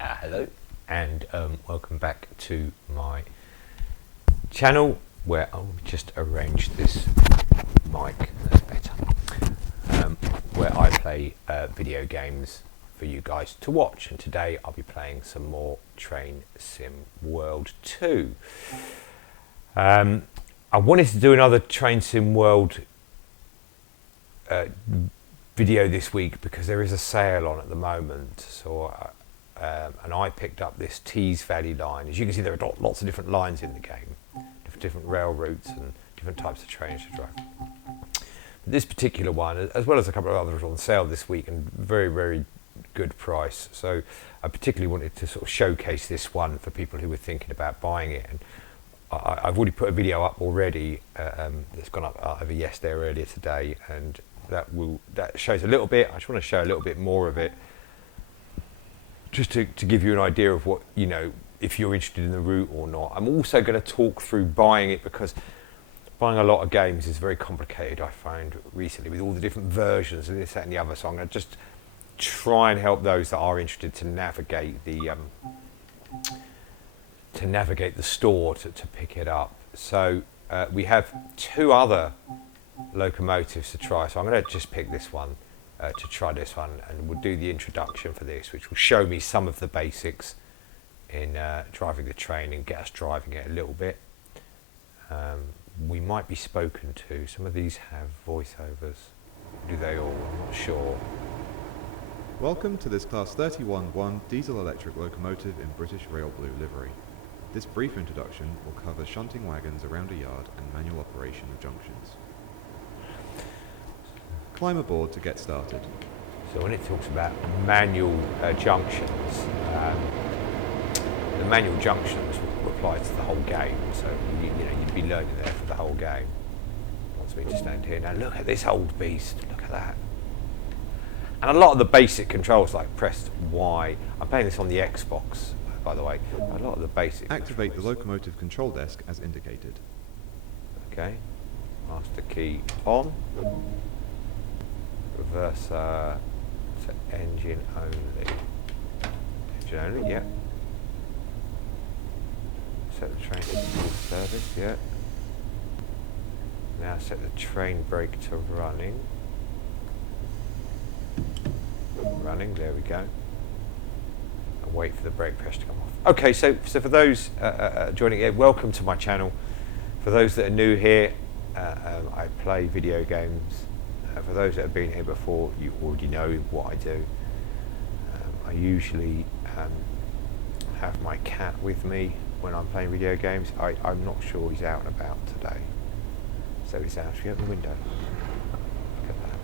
Hello and welcome back to my channel where I'll just arrange this mic, that's better, where I play video games for you guys to watch, and today I'll be playing some more Train Sim World 2. I wanted to do another Train Sim World video this week because there is a sale on at the moment, so and I picked up this Tees Valley line. As you can see, there are lots of different lines in the game, different rail routes and different types of trains to drive. This particular one, as well as a couple of others, are on sale this week and very good price, so I particularly wanted to sort of showcase this one for people who were thinking about buying it. And I've already put a video up already that's gone up over yesterday or earlier today, and that shows a little bit. I just want to show a little bit more of it, just to give you an idea of what, you know, if you're interested in the route or not. I'm also going to talk through buying it, because buying a lot of games is very complicated, I find recently, with all the different versions and this, that and the other. So I'm going to just try and help those that are interested to navigate the store to pick it up. So we have two other locomotives to try, so I'm going to just pick this one to try this one, and we'll do the introduction for this, which will show me some of the basics in driving the train and get us driving it a little bit. We might be spoken to. Some of these have voiceovers. Do they all? I'm not sure. Welcome to this Class 31-1 diesel-electric locomotive in British Rail Blue livery. This brief introduction will cover shunting wagons around a yard and manual operation of junctions. Climb aboard to get started. So when it talks about manual junctions, the manual junctions will apply to the whole game. So you'd be learning there for the whole game. Wants me to stand here now. Look at this old beast. Look at that. And a lot of the basic controls, like press Y. I'm playing this on the Xbox, by the way. A lot of the basic. Activate the locomotive control desk as indicated. Okay. Master key on. Reverser to engine only. Engine only, yeah. Set the train to full service, yeah. Now set the train brake to running. Running, there we go. And wait for the brake press to come off. Okay, so for those joining in, welcome to my channel. For those that are new here, I play video games. For those that have been here before, you already know what I do. I usually have my cat with me when I'm playing video games. I'm not sure he's out and about today. So he's out. Should we open the window? Look at that.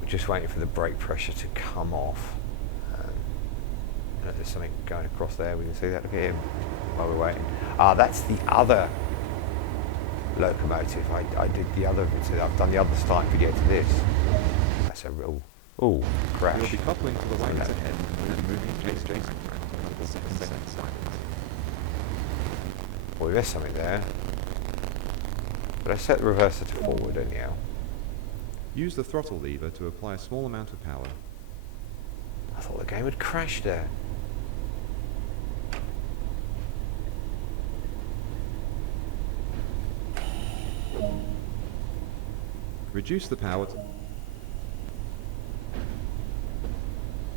We're just waiting for the brake pressure to come off. There's something going across there. We can see that. Look at him while we're waiting. That's the other locomotive. I did the other, so I've done the other start video to this. That's a real crash. You'll be coupling to the wagons ahead and then moving adjacent to the second set of wagons. Boy, there's something there. But I set the reverser to forward anyhow. Use the throttle lever to apply a small amount of power. I thought the game had crashed there. Reduce the power to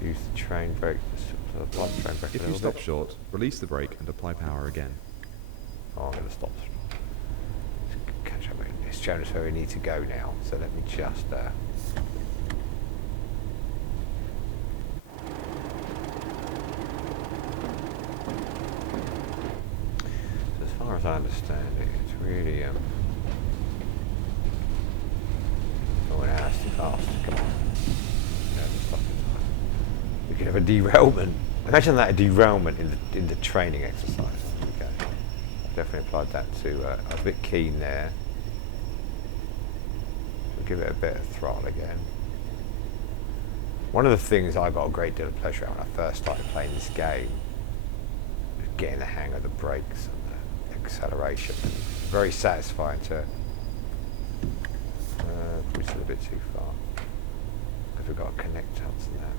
Use the train brake to apply the train brake. If you stop short, release the brake and apply power again. Oh, I'm going to stop. Catch up. It's showing us where we need to go now, so let me just so as far as I understand it, it's really oh, now it's too fast. Come on. No, stop it. We could have a derailment. Imagine that, a derailment in the training exercise. Okay. Definitely applied that to. I was a bit keen there. We'll give it a bit of throttle again. One of the things I got a great deal of pleasure out when I first started playing this game was getting the hang of the brakes and the acceleration. Very satisfying to. Probably still a bit too far. Because we've got to connect up to that.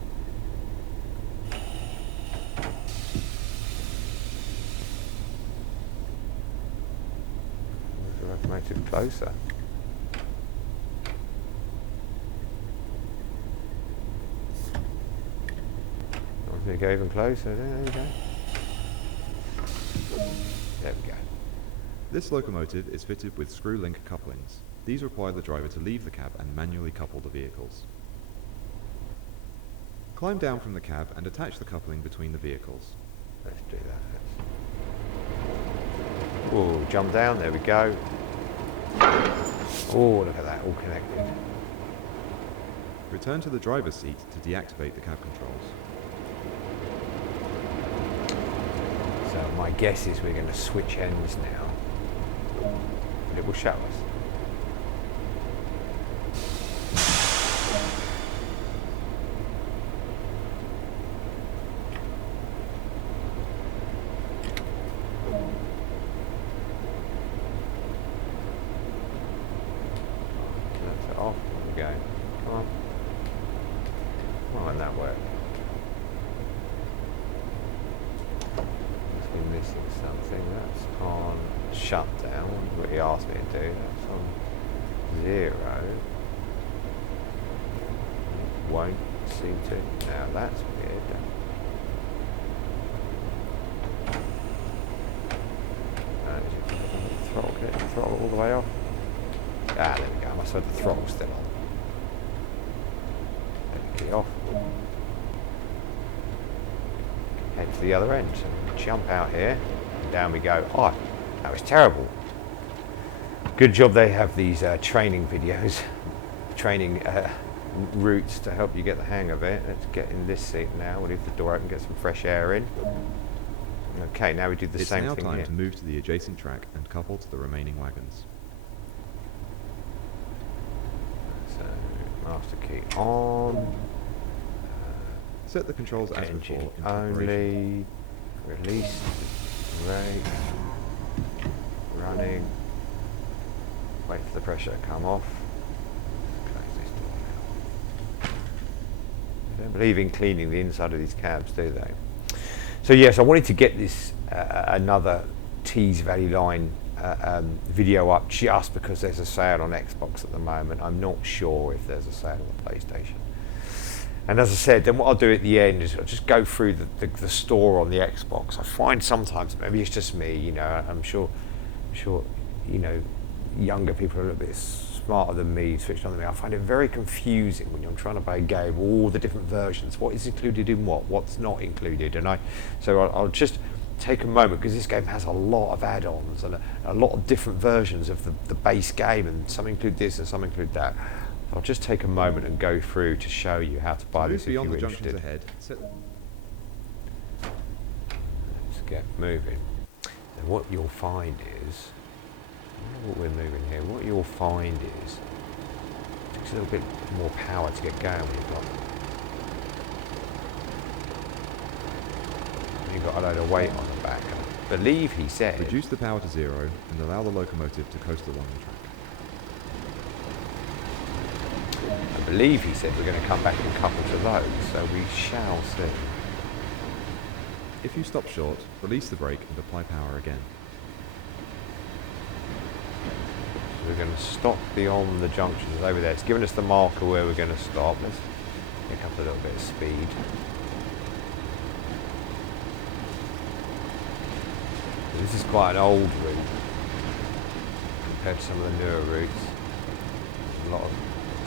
too closer. I'm going to go even closer. There we go. There we go. This locomotive is fitted with screw-link couplings. These require the driver to leave the cab and manually couple the vehicles. Climb down from the cab and attach the coupling between the vehicles. Let's do that. Oh, jump down. There we go. Oh, look at that. All connected. Return to the driver's seat to deactivate the cab controls. So my guess is we're going to switch ends now. And it will show us. That's it off. There we go. Come on. Why won't that work? Must be missing something. That's on shutdown. What he asked me to do. That's on 0. Won't seem to. Now that's weird. Throttle, get the throttle all the way off. Ah, there we go. I must have the throttle still on. Let me get it off. Head to the other end. So jump out here. And down we go. Oh, that was terrible. Good job they have these training videos, training routes to help you get the hang of it. Let's get in this seat now. We'll leave the door open, get some fresh air in. Okay, now we do the same thing here. It's now time to move to the adjacent track and couple to the remaining wagons. So, master key on. Set the controls as before Engine in only. Release. Brake. Running. Wait for the pressure to come off. Close this door now. They don't believe in cleaning the inside of these cabs, do they? So yes, I wanted to get this another Tees Valley Line video up just because there's a sale on Xbox at the moment. I'm not sure if there's a sale on the PlayStation. And as I said, then what I'll do at the end is I'll just go through the store on the Xbox. I find sometimes, maybe it's just me, you know, I'm sure, you know, younger people are a little bit smarter than me, switched on than me. I find it very confusing when you're trying to play a game, all the different versions, what is included in what's not included. And I'll just take a moment, because this game has a lot of add-ons and a lot of different versions of the base game, and some include this and some include that. I'll just take a moment and go through to show you how to buy this if you're beyond the interested. junctions ahead. Let's get moving. And what you'll find is, what we're moving here, what you'll find is, it takes a little bit more power to get going when you've got a load of weight on the back. I believe he said... Reduce the power to 0 and allow the locomotive to coast along the track. I believe he said we're going to come back and couple to those, so we shall see. If you stop short, release the brake and apply power again. So we're going to stop beyond the junctions over there. It's given us the marker where we're going to stop. Let's pick up a little bit of speed. This is quite an old route compared to some of the newer routes. A lot of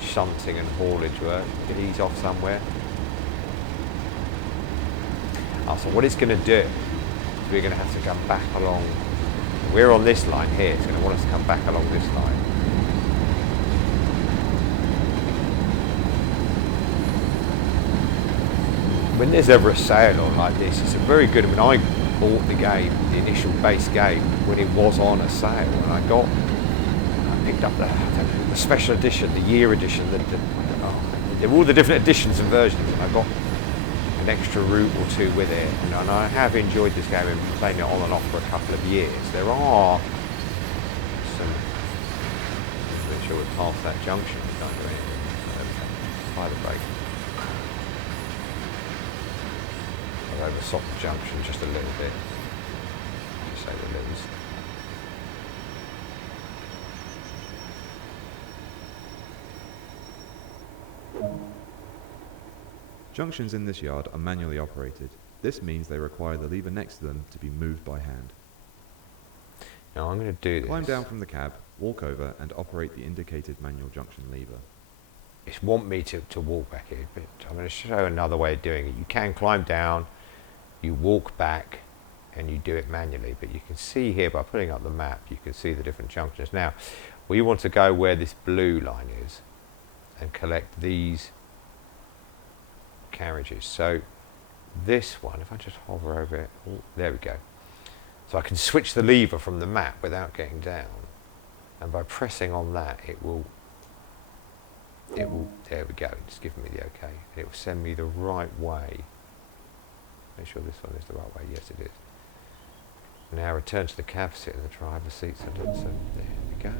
shunting and haulage work. Get ease off somewhere. So what it's going to do is we're going to have to come back along. We're on this line here. It's going to want us to come back along this line. When there's ever a sale on like this, it's a very good. When I bought the game, the initial base game, when it was on a sale, and I picked up the special edition, the year edition, there were all the different editions and versions, and I got an extra route or two with it, and I have enjoyed this game and been playing it on and off for a couple of years. There are some, make sure we're past that junction, don't do anything. Apply the brake. I've oversopped the junction just a little bit, to say the least. Junctions in this yard are manually operated. This means they require the lever next to them to be moved by hand. Now I'm going to do this. Climb down from the cab, walk over and operate the indicated manual junction lever. It's want me to walk back here, but I'm going to show another way of doing it. You can climb down, you walk back, and you do it manually. But you can see here, by putting up the map, you can see the different junctions. Now, we want to go where this blue line is and collect these carriages. So this one, if I just hover over it, oh, there we go. So I can switch the lever from the map without getting down. And by pressing on that, it will, there we go, it's giving me the okay. And it will send me the right way. Make sure this one is the right way, yes it is. Now return to the cab, sit in the driver's seat, so there we go.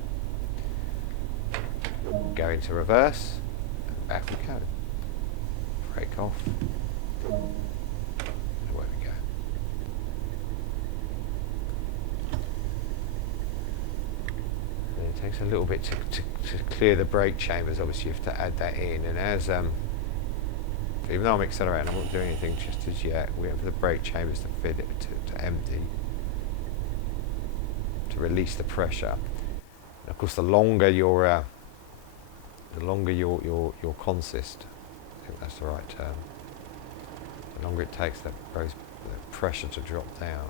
Go into reverse, and back we go. Brake off, and away we go. And it takes a little bit to clear the brake chambers, obviously you have to add that in, and as even though I'm accelerating, I'm not doing anything just as yet. We have the brake chambers to fit it to empty, to release the pressure. And of course, the longer your consist, I think that's the right term, the longer it takes the pressure to drop down.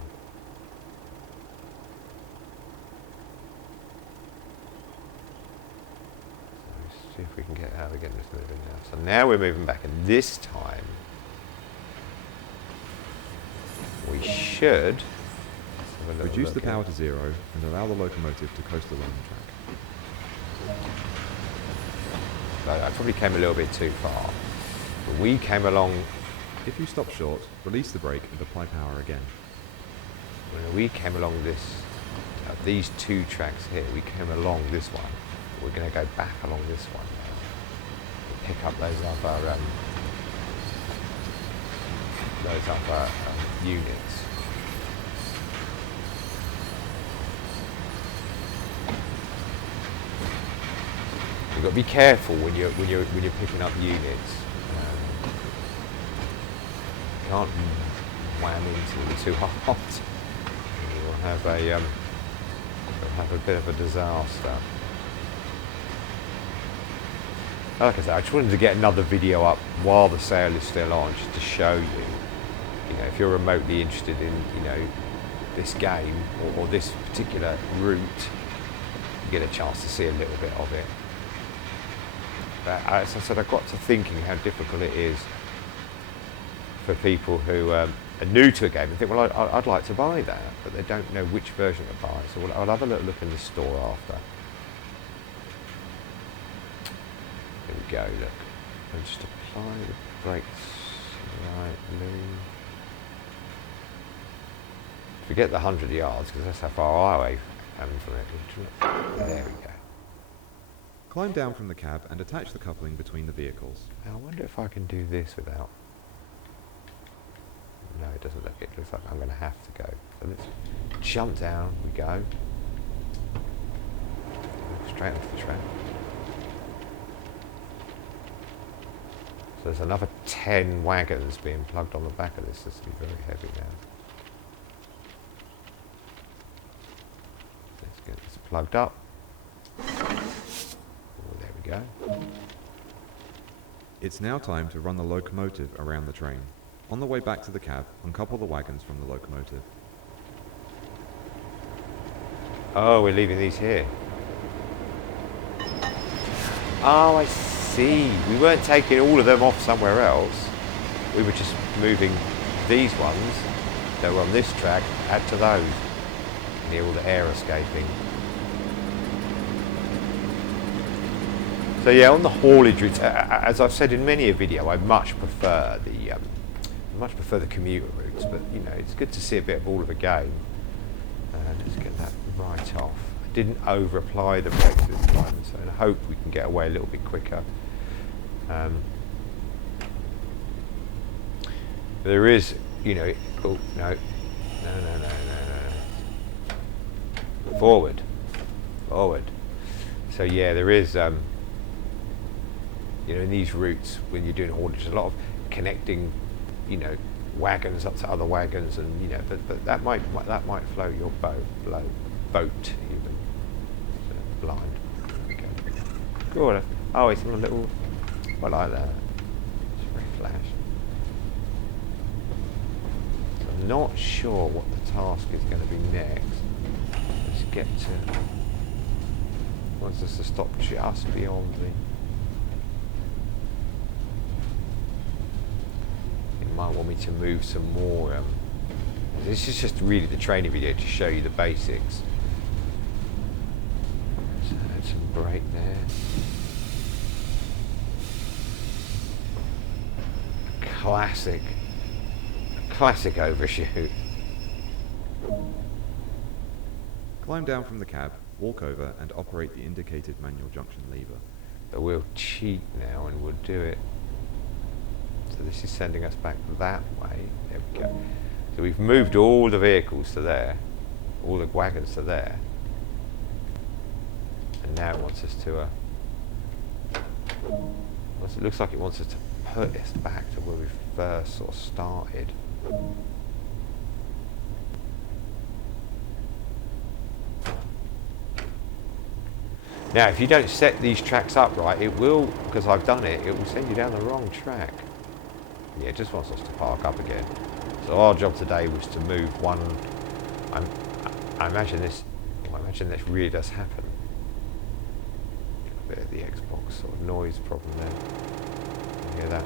See if we can get how we're getting this moving now. So now we're moving back, and this time we should reduce the power to 0 and allow the locomotive to coast along the track. So I probably came a little bit too far, but we came along. If you stop short, release the brake and apply power again. When we came along these two tracks here, we came along this one. We're going to go back along this one now and pick up those other units. You've got to be careful when you're picking up units. You can't wham into them too hard. You'll have a bit of a disaster. Like I said, I just wanted to get another video up while the sale is still on, just to show you, if you're remotely interested in, this game or this particular route, you get a chance to see a little bit of it. But as I said, I got to thinking how difficult it is for people who are new to a game and think, well, I'd like to buy that, but they don't know which version to buy. So I'll have a little look in the store after. There we go, look. And just apply the brakes lightly. Forget the 100 yards, because that's how far away I am from it. There we go. Climb down from the cab and attach the coupling between the vehicles. Now, I wonder if I can do this without... No, it doesn't look. It looks like I'm going to have to go. So let's jump down. We go. Straight onto the track. So there's another 10 wagons being plugged on the back of this. This will be very heavy now. Let's get this plugged up. Oh, there we go. It's now time to run the locomotive around the train. On the way back to the cab, uncouple the wagons from the locomotive. Oh, we're leaving these here. Oh, I see. We weren't taking all of them off somewhere else. We were just moving these ones that were on this track, add to those. Near all the air escaping. So yeah, on the haulage routes, as I've said in many a video, I much prefer the commuter routes, but it's good to see a bit of all of a game. Let's get that right off. I didn't over apply the brakes this time, so I hope we can get away a little bit quicker. There is, oh no. Forward. So yeah, there is, in these routes when you're doing haulage, there's a lot of connecting, you know, wagons up to other wagons, and you know, but that might float your boat even. So, blind. Okay. Good. Oh, it's on a little. I like that. It's very flash. So I'm not sure what the task is going to be next. Let's get to. Wants us to stop just beyond the. It might want me to move some more. This is just really the training video to show you the basics. So add some brake there. Classic overshoot. Climb down from the cab, walk over and operate the indicated manual junction lever. But we'll cheat now and we'll do it. So this is sending us back that way. There we go. So we've moved all the vehicles to there, all the wagons to there. And now it wants us to, it looks like it wants us to put us back to where we first sort of started. Now, if you don't set these tracks up right, it will, because I've done it, it will send you down the wrong track. Yeah, it just wants us to park up again. So our job today was to move one. I imagine this really does happen. A bit of the Xbox sort of noise problem there. You hear that?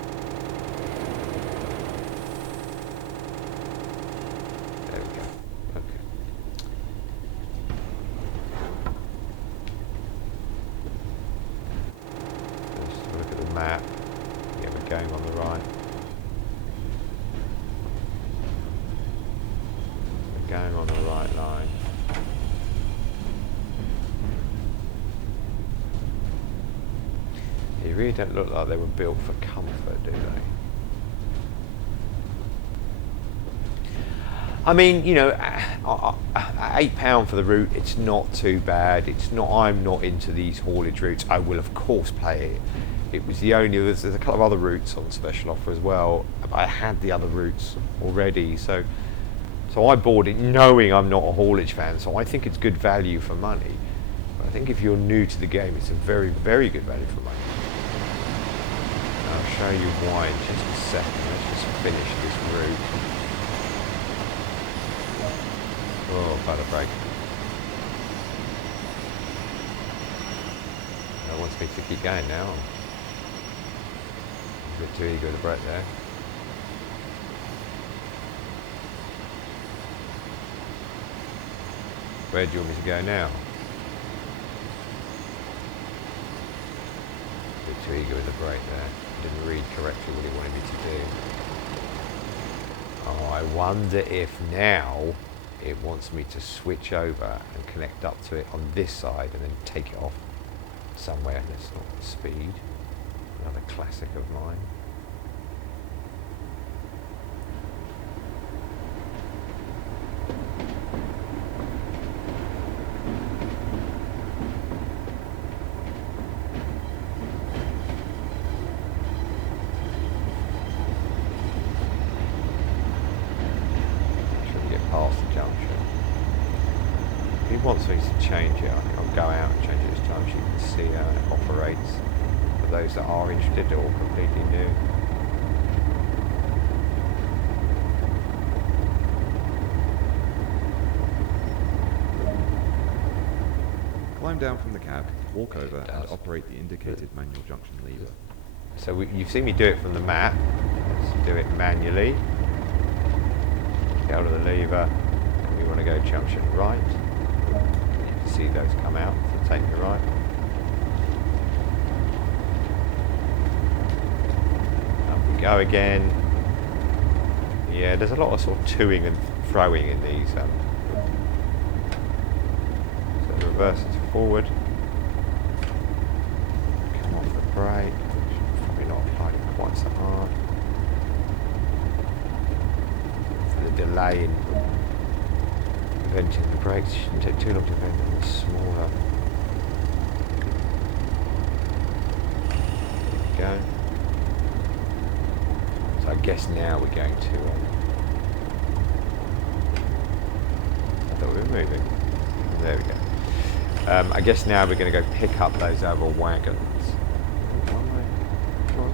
There we go. Okay. Let's have a look at the map. Yeah, we're going on the right. We're going on the right line. They really don't look like they were built for comfort, do they? I mean, you know, £8 for the route, it's not too bad. It's not. I'm not into these haulage routes. I will, of course, play it. It was the only. There's a couple of other routes on special offer as well. I had the other routes already, so I bought it knowing I'm not a haulage fan. So I think it's good value for money. But I think if you're new to the game, it's a very, very good value for money. I'll show you why in just a second. Let's just finish this route. Oh, butter brake. That wants me to keep going now. I'm a bit too eager to brake there. Where do you want me to go now? A bit too eager with the brake there. Didn't read correctly what he wanted me to do. Oh, I wonder if now it wants me to switch over and connect up to it on this side and then take it off somewhere. That's not speed. Another classic of mine. Past the junction. If he wants me to change it, I think I'll go out and change it this time so you can see how it operates for those that are interested or completely new. Climb down from the cab, walk over and operate the indicated manual junction lever. So you've seen me do it from the map. Let's do it manually. Go to the lever, and we want to go junction right. You can see those come out, so take me right. Up we go again. Yeah, there's a lot of sort of toing and throwing in these. So reverse it forward. Come off the brake, probably not applying it quite so hard. Delay in preventing the brakes. It shouldn't take too long to prevent them smaller. There we go. So guess now we're going to... I thought we were moving. There we go. I guess now we're going to go pick up those other wagons. Come on.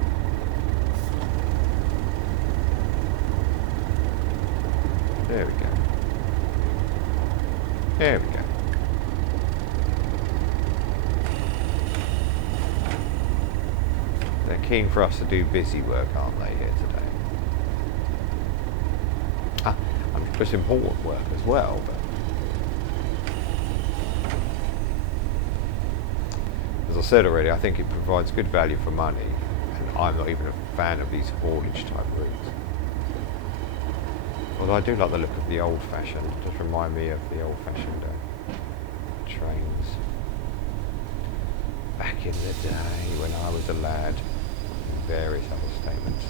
There we go. There we go. They're keen for us to do busy work, aren't they, here today? And it's important work as well, but... As I said already, I think it provides good value for money, and I'm not even a fan of these haulage type routes. Although I do like the look of the old-fashioned, just remind me of the old-fashioned trains. Back in the day when I was a lad, and various other statements.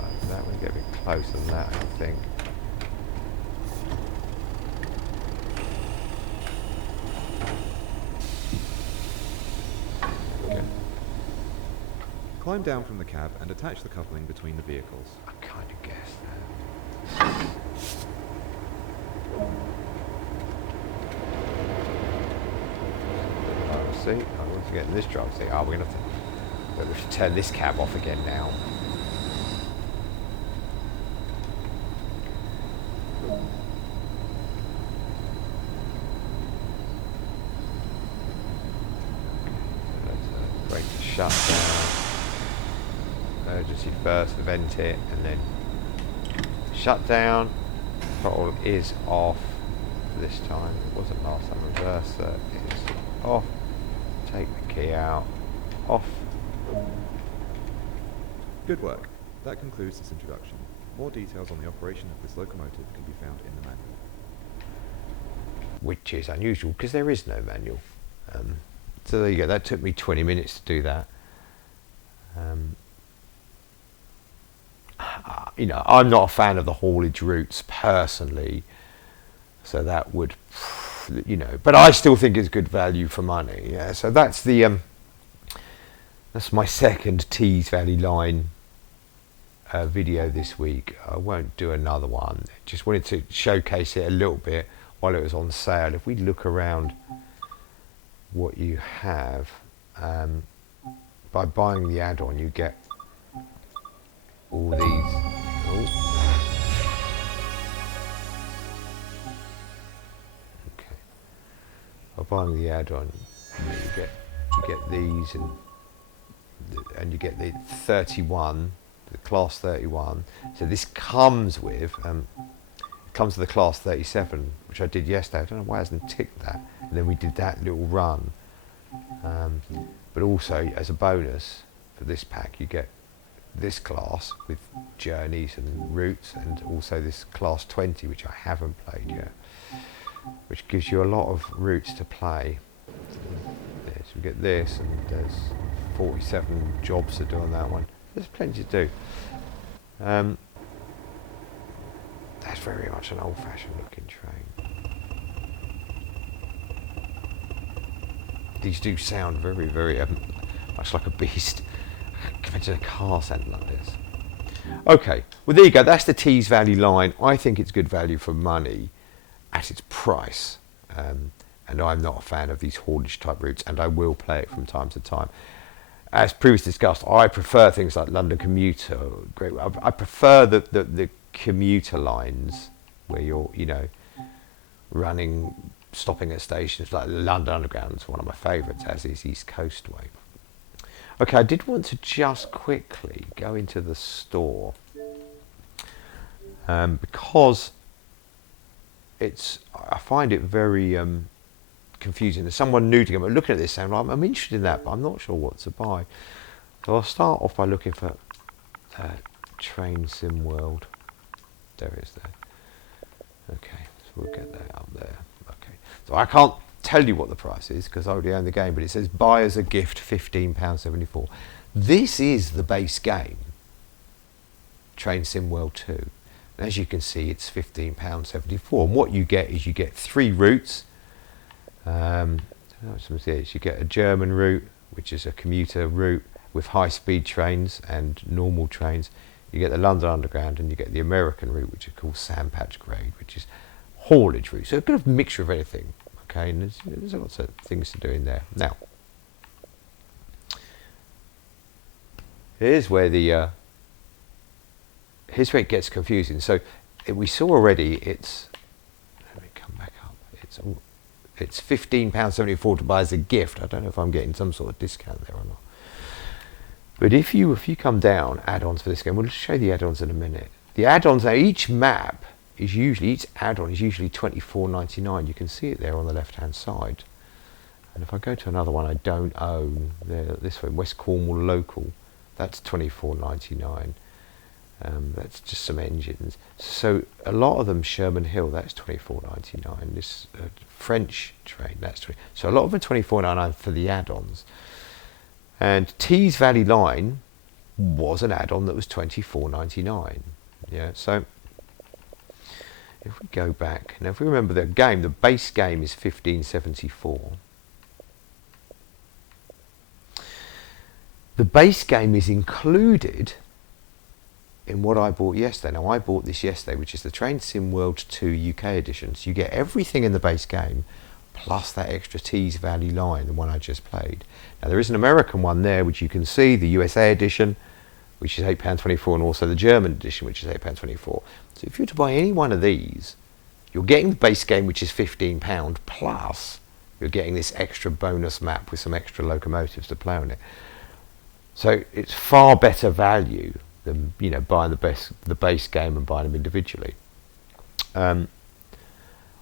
Like that, we get a bit closer than that, I think. Climb down from the cab and attach the coupling between the vehicles. I kind of guessed that. See, I want to get in this driver's seat. Oh, we're going to have to turn this cab off again now. Let's brake to shut down. Emergency first, vent it, and then shut down. Throttle is off this time. It wasn't last time. Reverse that is off. Take the key out. Off. Good work. That concludes this introduction. More details on the operation of this locomotive can be found in the manual. Which is unusual because there is no manual. So there you go. That took me 20 minutes to do that. You know, I'm not a fan of the haulage routes personally, so that would, you know, but I still think it's good value for money. Yeah, so that's the that's my second Tees Valley Line video this week. I won't do another one. Just wanted to showcase it a little bit while it was on sale. If we look around what you have, by buying the add-on, you get all these. Oh. Okay. By buying the add-on, you get these, and you get the 31, the class 31. So this comes with it comes with the class 37, which I did yesterday. I don't know why it hasn't ticked that. And then we did that little run. But also, as a bonus for this pack, you get this class with journeys and routes, and also this class 20, which I haven't played yet, which gives you a lot of routes to play. So we get this, and there's 47 jobs to do on that one. There's plenty to do. That's very much an old-fashioned looking train. These do sound very, very much like a beast. I can imagine a car sounding like this. Okay, well there you go. That's the Tees Valley Line. I think it's good value for money at its price. And I'm not a fan of these haulage type routes, and I will play it from time to time. As previously discussed, I prefer things like London Commuter. Great. I prefer the commuter lines where you're, you know, stopping at stations like London Underground is one of my favourites, as is East Coastway. Okay, I did want to just quickly go into the store because I find it very confusing. There's someone new to go, but looking at this saying, I'm interested in that, but I'm not sure what to buy. So I'll start off by looking for Train Sim World. There it is there. Okay, so we'll get that up there. Okay, so I can't tell you what the price is because I already own the game, but it says buy as a gift £15.74. This is the base game, Train Sim World 2. And as you can see, it's £15.74. And what you get is you get 3 routes. You get a German route, which is a commuter route with high-speed trains and normal trains. You get the London Underground and you get the American route, which is called Sandpatch Grade, which is haulage route. So a bit of mixture of everything. Okay, and there's lots of things to do in there. Now, here's where it gets confusing. So we saw already it's, let me come back up. It's £15.74 to buy as a gift. I don't know if I'm getting some sort of discount there or not. But if you come down, add-ons for this game, we'll show you the add-ons in a minute. The add-ons, now each add-on is usually £24.99. You can see it there on the left-hand side. And if I go to another one I don't own, this one, West Cornwall Local, that's £24.99. That's just some engines. So a lot of them, Sherman Hill, that's £24.99. This French train, that's so a lot of them £24.99 for the add-ons. And Tees Valley Line was an add-on that was £24.99. Yeah, so if we go back now, if we remember the game, the base game is £15.74. The base game is included in what I bought yesterday. Now I bought this yesterday, which is the Train Sim World 2 UK edition. So you get everything in the base game, plus that extra Tees Valley Line, the one I just played. Now there is an American one there, which you can see, the USA edition, which is £8.24, and also the German edition, which is £8.24. So if you were to buy any one of these, you're getting the base game, which is £15, plus you're getting this extra bonus map with some extra locomotives to play on it. So it's far better value than, you know, buying the base game and buying them individually.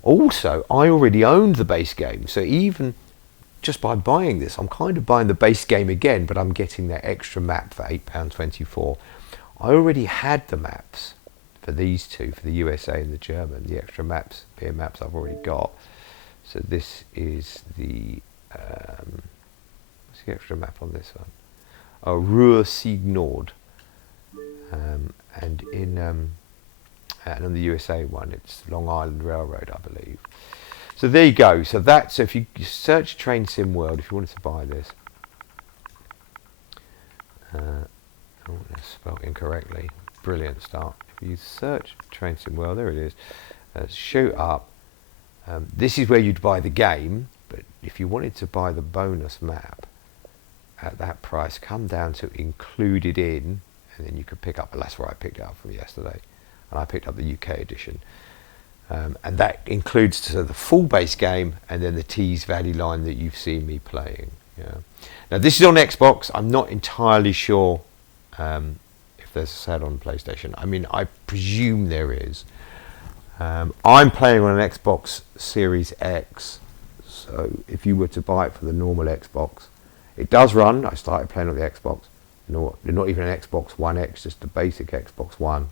Also, I already owned the base game, so even just by buying this, I'm kind of buying the base game again, but I'm getting that extra map for £8.24. I already had the maps for these two, for the USA and the German, the extra maps, beer maps I've already got. So this is the, what's the extra map on this one? Oh, Ruhr Sieg Nord. And on the USA one, it's Long Island Railroad, I believe. So there you go. So if you search Train Sim World, if you wanted to buy this, oh, that's spelled incorrectly. Brilliant start. If you search Train Sim World, there it is. Shoot up. This is where you'd buy the game, but if you wanted to buy the bonus map at that price, come down to included in, and then you could pick up. That's where I picked it up from yesterday, and I picked up the UK edition. And that includes the full base game and then the Tees Valley Line that you've seen me playing. Yeah. Now this is on Xbox. I'm not entirely sure if there's a sale on PlayStation. I mean, I presume there is. I'm playing on an Xbox Series X, so if you were to buy it for the normal Xbox, it does run. I started playing on the Xbox. Not even an Xbox One X, just a basic Xbox One,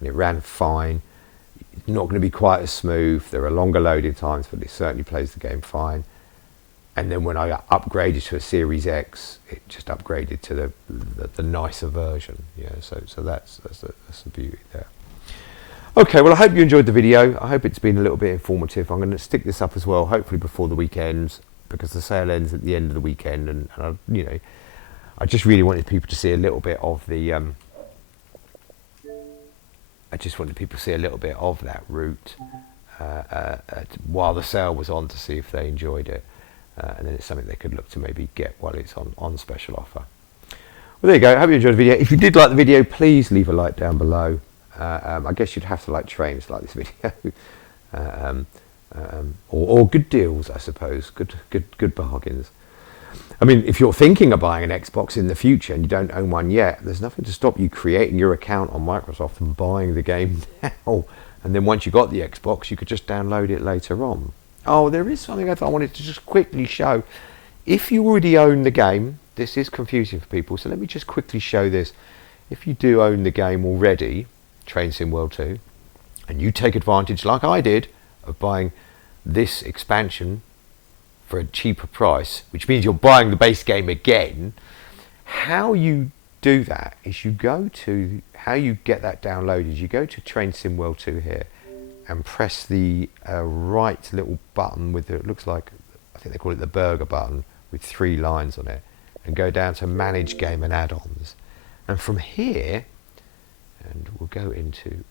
and it ran fine. It's not going to be quite as smooth. There are longer loading times, but it certainly plays the game fine. And then when I upgraded to a Series X, it just upgraded to the nicer version. Yeah, so that's the beauty there. Okay, well I hope you enjoyed the video. I hope it's been a little bit informative. I'm going to stick this up as well, hopefully before the weekend, because the sale ends at the end of the weekend, and I just really wanted people to see a little bit of the. I just wanted people to see a little bit of that route while the sale was on, to see if they enjoyed it, and then it's something they could look to maybe get while it's on special offer. Well, there you go. I hope you enjoyed the video. If you did like the video, please leave a like down below. I guess you'd have to like trains to like this video, or good deals, I suppose. Good bargains. I mean, if you're thinking of buying an Xbox in the future and you don't own one yet, there's nothing to stop you creating your account on Microsoft and buying the game now. And then once you got the Xbox, you could just download it later on. Oh, there is something else I wanted to just quickly show. If you already own the game, this is confusing for people, so let me just quickly show this. If you do own the game already, Train Sim World 2, and you take advantage, like I did, of buying this expansion for a cheaper price, which means you're buying the base game again, how you do that is you go to, how you get that downloaded, you go to Train Sim World 2 here and press the right little button with it looks like, I think they call it the burger button, with 3 lines on it, and go down to manage game and add-ons. And from here, go into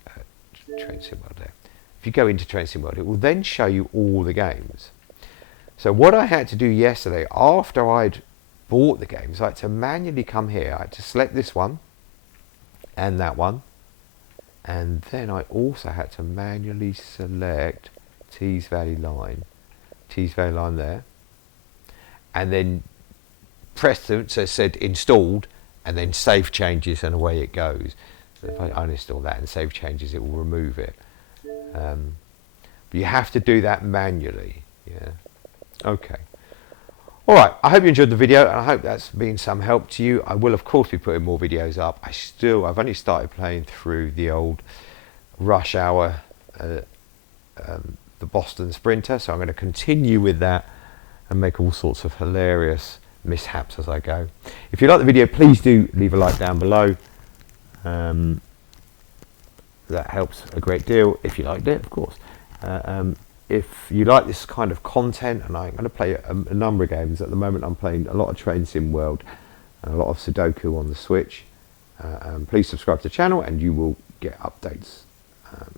Train Sim World there. If you go into Train Sim World, it will then show you all the games. So what I had to do yesterday, after I'd bought the games, I had to manually come here. I had to select this one and that one, and then I also had to manually select Tees Valley Line there, and then press them, so it said installed, and then save changes, and away it goes. So if I uninstall that and save changes, it will remove it. But you have to do that manually. Yeah. Okay. All right, I hope you enjoyed the video, and I hope that's been some help to you. I will, of course, be putting more videos up. I've only started playing through the old Rush Hour, the Boston Sprinter, so I'm going to continue with that and make all sorts of hilarious mishaps as I go. If you like the video, please do leave a like down below. That helps a great deal, if you liked it, of course. If you like this kind of content, and I'm going to play a number of games. At the moment I'm playing a lot of Train Sim World and a lot of Sudoku on the Switch. Please subscribe to the channel and you will get updates.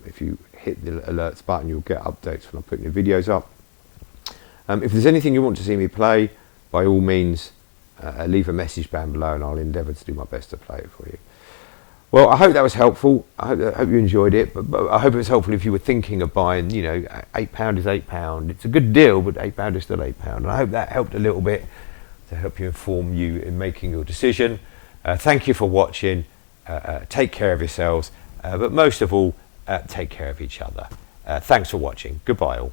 If you hit the alerts button, you'll get updates when I'm putting new videos up. If there's anything you want to see me play, by all means leave a message down below and I'll endeavour to do my best to play it for you. Well, I hope that was helpful. I hope you enjoyed it, but I hope it was helpful if you were thinking of buying, you know, £8 is £8. It's a good deal, but £8 is still £8. And I hope that helped a little bit to help you inform you in making your decision. Thank you for watching. Take care of yourselves, but most of all, take care of each other. Thanks for watching. Goodbye all.